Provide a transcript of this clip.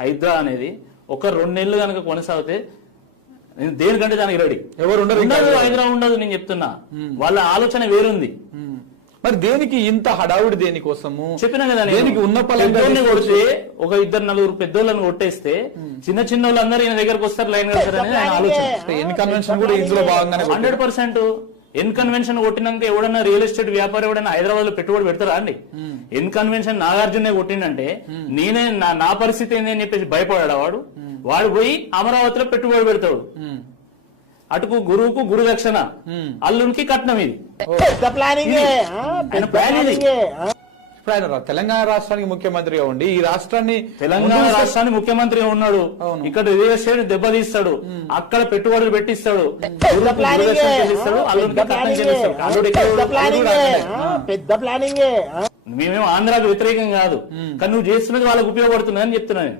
హైడ్రా అనేది ఒక 2 నెలలు కనుక కొనసాగితే నేను దేనికంటే దానికి రెడీ. ఎవరు ఉండదు, హైడ్రా ఉండదు. నేను చెప్తున్నా, వాళ్ళ ఆలోచన వేరుంది. మరి దేనికి ఇంత హడావుడి దేనికోసము? చెప్పినా కదా, దేనికి ఉన్న పెద్దోళ్ళని కొడితే ఒక 2-4 పెద్దోళ్ళని కొట్టేస్తే చిన్న చిన్న వాళ్ళందరూ ఈయన దగ్గరకు వస్తారు, లైన్ కడతారని ఆయన ఆలోచన. ఎన్ కన్వెన్షన్ కూడా ఇందులో భాగంగానే 100%. ఎన్ కన్వెన్షన్ కొట్టినాక ఎవడన్నా రియల్ ఎస్టేట్ వ్యాపారి ఎవడన్నా హైదరాబాద్ లో పెట్టుబడి పెడతారా అండి? ఎన్ కన్వెన్షన్ నాగార్జునే కొట్టిండంటే నేనే నా పరిస్థితి ఏంది అని చెప్పేసి భయపడాడు వాడు పోయి అమరావతిలో పెట్టుబడి పెడతాడు. అటుకు గురువుకు గురు దక్షిణ, అల్లునికి కట్నం. ఇది తెలంగాణ రాష్ట్రానికి ముఖ్యమంత్రిగా ఉండి ఈ రాష్ట్రాన్ని తెలంగాణ రాష్ట్రానికి ముఖ్యమంత్రిగా ఉన్నాడు. ఇక్కడ రియల్ ఎస్టేట్ దెబ్బతీస్తాడు, అక్కడ పెట్టుబడులు పెట్టిస్తాడు, అల్లునికి కట్నం చెల్లిస్తాడు. మేమేమో ఆంధ్రాకు వ్యతిరేకం కాదు, కానీ నువ్వు చేస్తున్నది వాళ్ళకి ఉపయోగపడుతుందని చెప్తున్నాను.